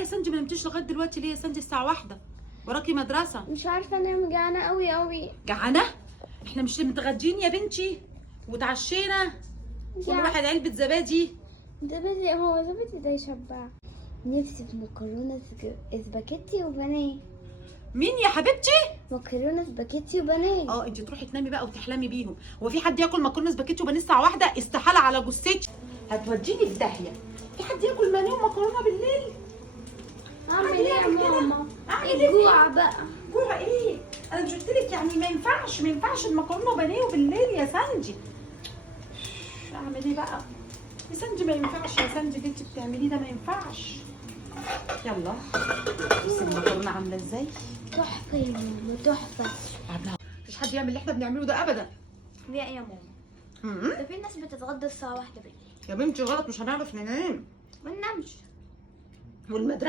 يا سنجي ما نمتيش لغايه دلوقتي ليه يا سنجي؟ الساعه 1 وراكي مدرسه. مش عارفه انام، جعانه قوي قوي. جعانه؟ احنا مش متغدين يا بنتي وتعشينا كل واحد علبه زبادي. زبادي؟ هو زبادي ده يشبع. نفسي في مكرونه سباكيتي وبانيه. مين يا حبيبتي؟ مكرونه سباكيتي وبانيه. انت تروحي تنامي بقى وتحلمي بيهم. هو في حد ياكل مكرونه سباكيتي وبانيه الساعه 1؟ استحاله على جثتي، هتوديني في داهيه. في حد ياكل بانيه ومكرونه بالليل؟ اعمل ايه يا ماما؟ اعمل ايه؟ الجوع بقى. جوع ايه؟ انا مش قلت لك يعني ما ينفعش المكرونه وبانيه وبالليل يا سنجي؟ اعمل ايه بقى يا سنجي؟ ما ينفعش يا سنجي، اللي انت بتعمليه ده ما ينفعش. يلا بصي المكرونه عامله ازاي؟ تحفه يا ماما، تحفه. مفيش حد يعمل اللي احنا بنعمله ده ابدا. لا يا ماما، ده في ناس بتتغدى الساعه 1 بالليل. يا بنتي غلط، مش هنعرف ننام ما ننامش. والمدرسه